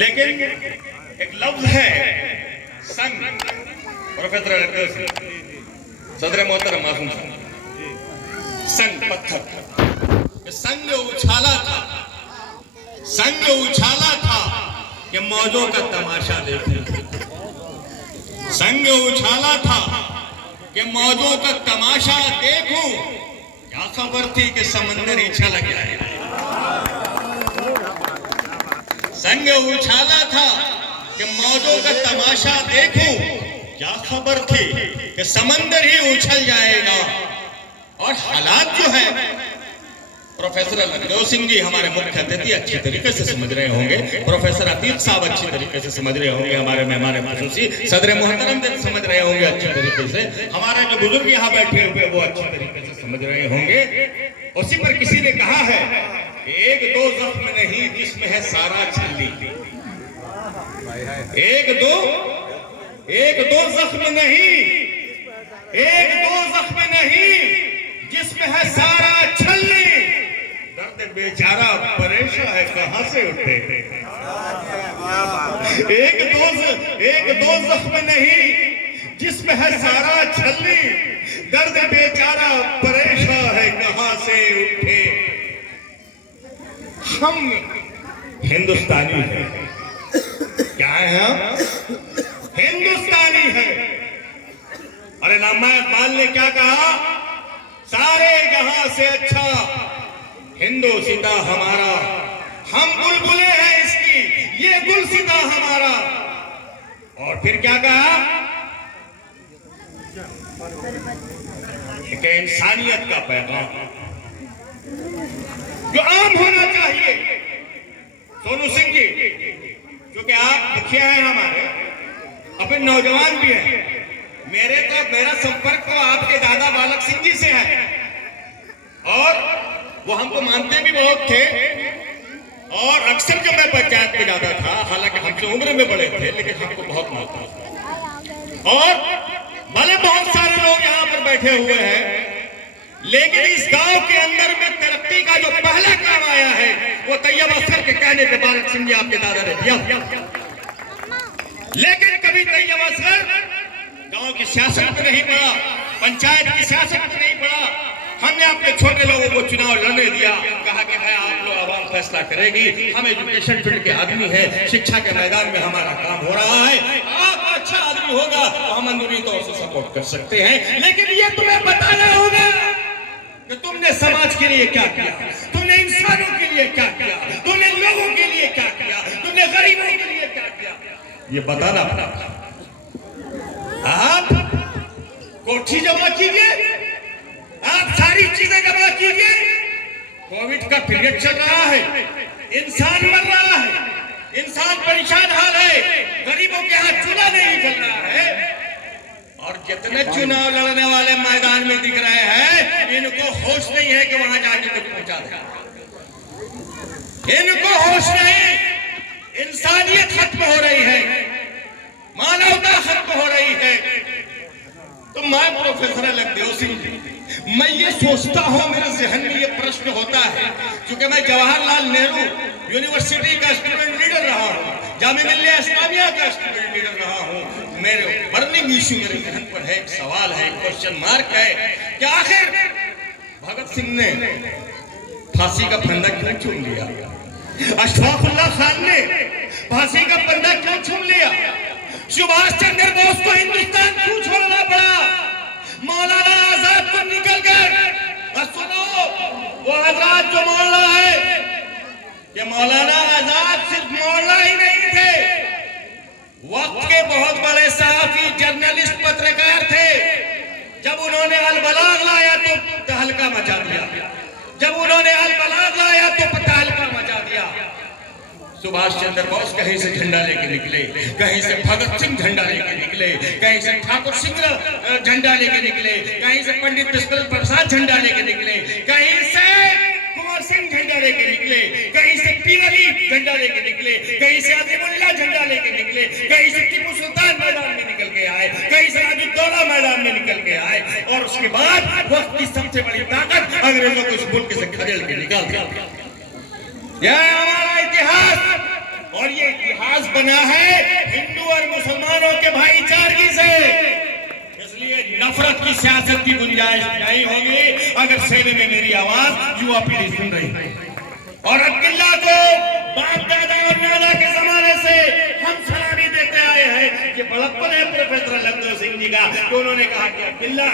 लेकिन एक लफ्ज है संग, प्रोफेसर सदर मोहतरम मासूम संग पत्थर, संग उछाला था, संग उछाला था कि मौजों का तमाशा देखूं, संग उछाला था कि मौजों का तमाशा देखूं, क्या खबर थी कि समंदर ही छलक जाएगा। संग उछाला था कि मौजों का तमाशा देखूं, क्या खबर थी कि समंदर ही उछल जाएगा। और हालात जो है प्रोफेसर लखदेव सिंह जी हमारे मुख्य अतिथि अच्छी तरीके से समझ रहे होंगे, प्रोफेसर अतीक साहब अच्छी तरीके से समझ रहे होंगे, हमारे मेहमान खुसूसी सदर मोहतरम समझ रहे होंगे अच्छी तरीके से, हमारे जो बुजुर्ग यहाँ बैठे हुए वो अच्छी तरीके से समझ रहे होंगे। उसी पर किसी ने कहा है कि एक दो जख्म नहीं जिसमें है सारा छल्ली, एक दो जख्म नहीं, एक दो जख्म नहीं जिसमें है सारा छल्ली, दर्द बेचारा परेशान है कहां से उठे। एक दो जख्म नहीं जिसमें है सारा छल्ली, दर्द बेचारा परेशान है कहां से उठे। हम हिंदुस्तानी हैं, क्या है हम हिंदुस्तानी हैं। अरे अल्लामा इकबाल ने क्या कहा, सारे जहां से अच्छा हिंदुस्तान हमारा, हम बुलबुले हैं इसकी, ये गुलसिता हमारा। और फिर क्या कहा कि इंसानियत का पैगाम जो आम होना चाहिए। सोनू सिंह जी, क्योंकि आप मुखिया हैं हमारे, अपने नौजवान भी हैं, मेरा संपर्क तो आपके दादा बालक सिंह जी से है, और वो हमको मानते भी बहुत थे। और अक्सर जब मैं पंचायत में जाता था, हालांकि हमसे उम्र में बड़े थे, लेकिन हमको बहुत मानता था। और भले बहुत सारे लोग यहाँ पर बैठे हुए हैं, लेकिन इस गांव के अंदर में तरक्की का जो पहला काम आया है वो तैयब असगर के कहने पे बालक सिंह जी आपके दादा ने दिया। लेकिन कभी तैयब असगर गांव की सियासत में नहीं पड़ा, पंचायत की सियासत में नहीं पड़ा। हमने अपने छोटे लोगों को चुनाव लड़ने दिया, कहा कि भाई आप लोग आवाम फैसला करेगी, हम एजुकेशन फील्ड के आदमी हैं, शिक्षा के मैदान में हमारा काम हो रहा है, आप अच्छा आदमी होगा तो हम अंदरूनी तौर से सपोर्ट कर सकते हैं। लेकिन ये तुम्हें बताना होगा कि तुमने समाज के लिए क्या किया, तुमने इंसानों के लिए क्या किया, तुमने लोगों के लिए क्या किया, तुमने गरीबों के लिए क्या किया, ये बताना पड़ा। आप कोठी जमा कीजिए, आप सारी चीजें जमा कीजिए। कोविड का पीरियड चल रहा है, इंसान मर रहा है, इंसान परेशान हाल है, गरीबों के हाथ चुनाव नहीं चल रहा है, और जितने चुनाव लड़ने वाले मैदान में दिख रहे हैं, इनको होश नहीं है कि वहां जाके कुछ पहुंचा दे, इनको होश नहीं। इंसानियत खत्म हो रही है, मानवता खत्म हो रही है। तो मैं प्रोफेसर लखदेव सिंह जी, मैं ये सोचता हूं, मेरे जहन में ये प्रश्न होता है, क्योंकि मैं जवाहरलाल नेहरू यूनिवर्सिटी का स्टूडेंट लीडर रहा हूं, जामिया मिल्लिया इस्लामिया का स्टूडेंट लीडर रहा हूं। मेरे बर्निंग इश्यू मेरे जहन पर है, एक सवाल है, एक क्वेश्चन मार्क है कि आखिर भगत सिंह ने फांसी का फंदा क्यों चूम लिया, अशफाकुल्लाह खान ने फांसी का फंदा क्यों चूम लिया, सुभाष चंद्र बोस को हिंदुस्तान क्यों छोड़ना पड़ा, मौलाना आजाद को निकल कर। और सुनो, वो हजरात जो मौलाना है, ये मौलाना आजाद सिर्फ मौलाना ही नहीं थे, वक्त के बहुत बड़े सहाफी, जर्नलिस्ट, पत्रकार थे। जब उन्होंने अल-बलाग लाया तो तहलका मचा दिया, जब उन्होंने अल-बलाग लाया तो तहलका मचा दिया। सुभाष चंद्र बोस कहीं से झंडा लेके निकले, कहीं से भगत सिंह झंडा लेके निकले, कहीं से ठाकुर सिंह झंडा लेके निकले, कहीं से पंडित विश्वनाथ प्रसाद झंडा लेके निकले, कहीं से कुंवर सिंह झंडा लेके निकले, कहीं से पीर अली झंडा लेके निकले, कहीं से अजीमुल्लाह झंडा लेके निकले, कहीं से टीपू सुल्तान मैदान में निकल के आए, कहीं से राजुद्दौला मैदान में निकल के आए। और उसके बाद वक्त की सबसे बड़ी ताकत अंग्रेजों को इस मुल्क से खदेड़ के निकाल दिया। यह हमारा इतिहास, और ये इतिहास बना है हिंदू और मुसलमानों के भाईचारगी से। इसलिए नफरत की सियासत की गुंजाइश नहीं होगी अगर सेने में मेरी आवाज युवा पीढ़ी सुन रही है। और अब्दुल्ला को बाप दादा और नाना के जमाने से हम सलामी देते आए हैं। ये बड़प्पन है प्रोफेसर लखदेव सिंह जी का, तो उन्होंने कहा कि अब्दुल्ला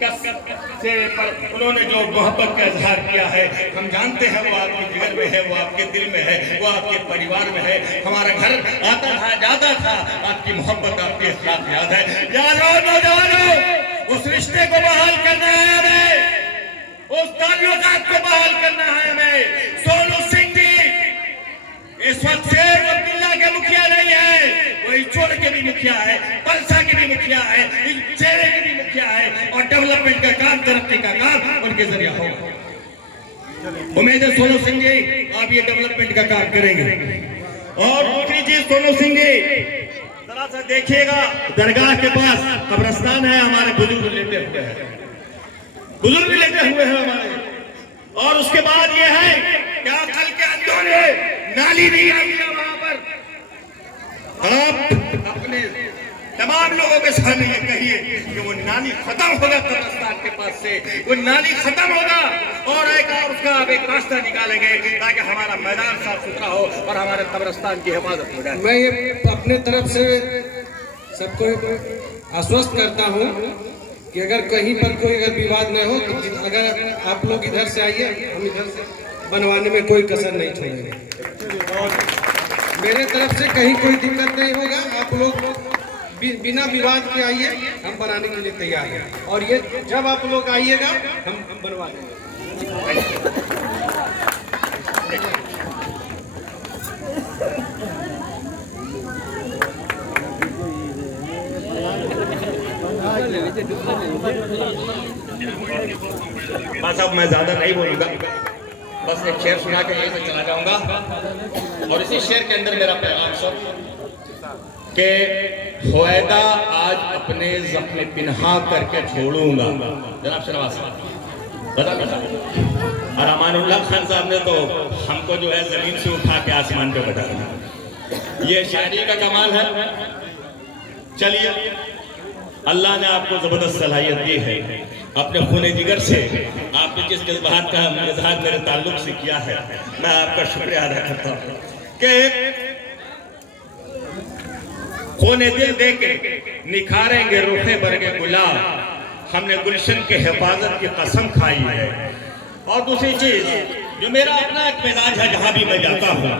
से पर उन्होंने जो मोहब्बत का इजहार किया है, हम जानते हैं वो आपके जिगर में है, वो आपके दिल में है, वो आपके परिवार में है। हमारा घर आता था जाता था, आपकी मोहब्बत आपके अखलाक याद है। यारो नौजवानों, उस रिश्ते को बहाल करना है हमें, उस ताल्लुकात को बहाल करना है हमें। सोनू सिंह जी इस वक्त शेख अब्दुल्ला के मुखिया नहीं है, वो इचोड़ के भी मुखिया है, पलसा के भी मुखिया है, चेहरे के भी मुखिया है। और डेवलपमेंट का काम, तरक्की का काम उनके जरिए होगा। उम्मीद है सोनू सिंह जी आप ये डेवलपमेंट का काम करेंगे। और दूसरी चीज, सोनू सिंह जी जरा सा देखिएगा, दरगाह के पास कब्रिस्तान है, हमारे बुजुर्ग लेटे हुए हैं, बुजुर्ग लेटे हुए हैं हमारे। और उसके बाद ये है क्या कल के अंदर नाली नहीं आई है वहां पर। आप अपने तमाम लोगों के सामने ये कहिए कि वो नाली खत्म होगा कब्रिस्तान के पास से, वो नाली खत्म होगा और एक उसका आप एक रास्ता निकालेंगे ताकि हमारा मैदान साफ सुथरा हो और हमारे कब्रिस्तान की हिफाजत हो जाए। मैं ये अपने तरफ से सबको आश्वस्त करता हूँ कि अगर कहीं पर कोई अगर विवाद न हो तो अगर आप लोग इधर से आइए, हम इधर से बनवाने में कोई कसर नहीं छोड़ेंगे। और मेरे तरफ से कहीं कोई दिक्कत नहीं होगा, आप लोग बिना विवाद के आइए, हम बनाने के लिए तैयार हैं। और ये जब आप लोग आइएगा हम बनवा देंगे। बस अब मैं ज्यादा नहीं बोलूंगा, बस एक शेर सुना के यहीं से चला जाऊंगा। और इसी शेर के अंदर मेरा पैगाम सब कि हुएदा आज अपने जख्म पिन्हा करके छोड़ूंगा। जनाब शहबाज और अमानुल्लाह खान साहब ने तो हमको जो है जमीन से उठा के आसमान पे बैठा दिया। ये शायरी का कमाल है। चलिए, अल्लाह ने आपको जबरदस्त सलाहियत दी है, अपने खूने जिगर से आपने जिस जज्बात का इजहार मेरे ताल्लुक से किया है, मैं आपका शुक्रिया अदा करता हूँ कि खूने दिल दे के निखारेंगे रुखे बरगे गुलाब, हमने गुलशन के हिफाजत की कसम खाई है। और दूसरी चीज जो मेरा अपना एक मिजाज है, जहां भी मैं जाता हूँ,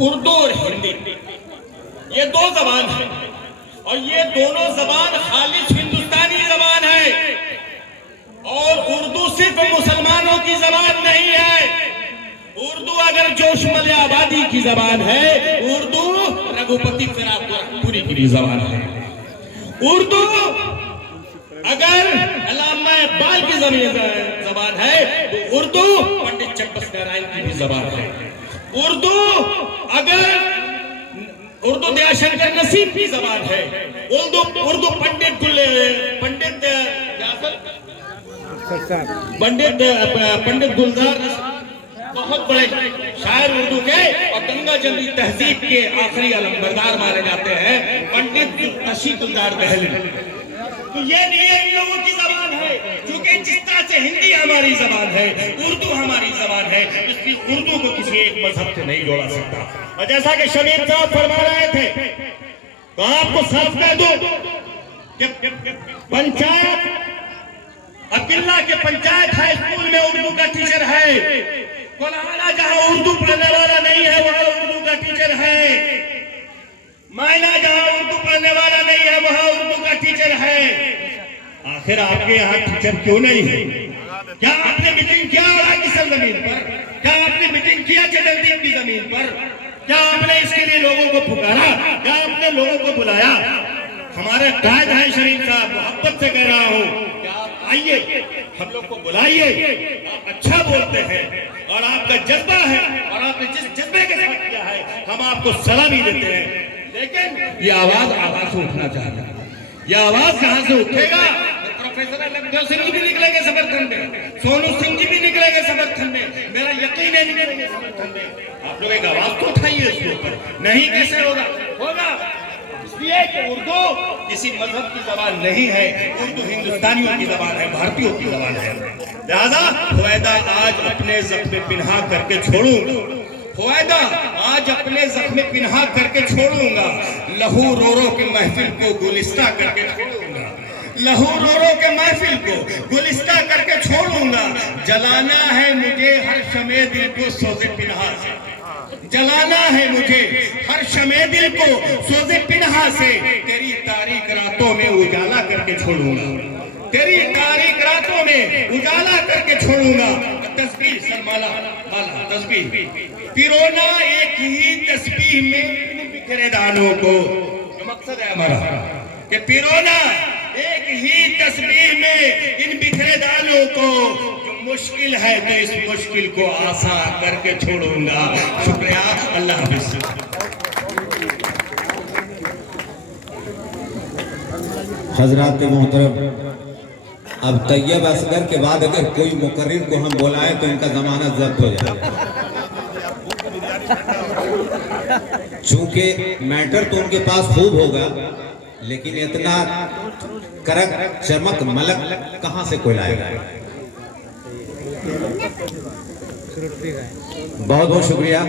उर्दू और हिंदी ये दो जबान है और ये दोनों जबान खालिश हिंदुस्तानी जबान है। और उर्दू सिर्फ मुसलमानों की जबान नहीं है। उर्दू अगर जोशमल आबादी की जबान है, उर्दू रघुपति फिराकपुरी की भी जबान है। उर्दू अगर अल्लामा इकबाल की जबान है तो उर्दू पंडित चंपस नारायण की भी जबान है। उर्दू अगर उर्दू दयाशंकर नसीब की जबान है। उर्दू पंडित गुलजार बहुत बड़े शायर उर्दू के और गंगा जमनी तहजीब के आखिरी अलंबरदार माने जाते हैं, पंडित अशी गुलजार दहलवी। तो ये नहीं इन लोगों की जबान है, क्योंकि जिस तरह से हिंदी हमारी जबान है, उर्दू हमारी जबान है, इसलिए उर्दू को किसी एक मजहब से नहीं जोड़ा सकता। और जैसा कि शमीर साहब फरमा रहे थे, तो आपको साफ कह दो कि पंचायत अब्दुल्ला के पंचायत हाई स्कूल में उर्दू का टीचर है। कोलाला जहां उर्दू पढ़ने वाला नहीं है वहां उर्दू का टीचर है। मायना जहां उर्दू पढ़ने वाला नहीं है वहां उर्दू का टीचर है। आखिर आपके यहाँ टीचर क्यों नहीं है? क्या आपने मीटिंग किया उड़ा की सरजमीन पर? क्या आपने मीटिंग किया चंद्रदीप की जमीन पर? क्या आपने इसके लिए लोगों को पुकारा? क्या आपने लोगों को बुलाया? हमारे कायद हैं शरीफ साहब, मोहब्बत से कह रहा हूँ, आइए हम लोग को बुलाइए। आप अच्छा बोलते हैं और आपका जज्बा है और आपने जिस जज्बे के साथ किया है हम आपको सलामी देते हैं। लेकिन ये आवाज से उठना चाहिए। ये आवाज जहां से उठेगा तो प्रोफेसर लखदेव सिंह जी भी निकलेंगे समर्थन में, सोनू सिंह जी भी निकलेंगे समर्थन में। मेरा यकीन है कहीं देंगे समर्थन दें। आप लोग एक आवाज तो उठाइए उसके ऊपर। नहीं कैसे होगा? होगा इसलिए कि उर्दू किसी मजहब की जबान नहीं है, उर्दू हिंदुस्तानियों की जबान है, भारतीयों की जबान है। लिहाजा हुवैदा आज अपने जख्म पिन्हा करके छोड़ूंगा, हुवैदा आज अपने जख्म पिन्हा करके छोड़ूंगा, लहू रो रो के महफिल को गुलिस्ता करके छोड़ूंगा, लहू रो रो के महफिल को गुलिस्ता करके छोड़ूंगा। जलाना है मुझे हर शमे दिल को सोज़े पिन्हा से, जलाना है मुझे हर शमे दिल को सोज़े पिन्हा से, तेरी तारीक रातों में उजाला करके छोड़ूंगा, तेरी तारीक रातों में उजाला करके छोड़ूंगा। तस्बीह सर माला माला तस्बीह पिरोना एक ही तस्बीह में इन बिखरे दानों को, मकसद है हमारा कि पिरोना एक ही तस्बीह में इन बिखरे दानों को, जो मुश्किल है मैं इस मुश्किल को आसान करके छोड़ूंगा। शुक्रिया, अल्लाह हाफिज़। हजरात मोहतरम, अब तैयब असगर के बाद अगर कोई मुकर्रिर को हम बुलाएं तो इनका जमानत जब्त हो जाए, चूंकि मैटर तो उनके पास खूब होगा, लेकिन इतना करक चमक मलक कहां से कोई लाएगा। बहुत बहुत शुक्रिया।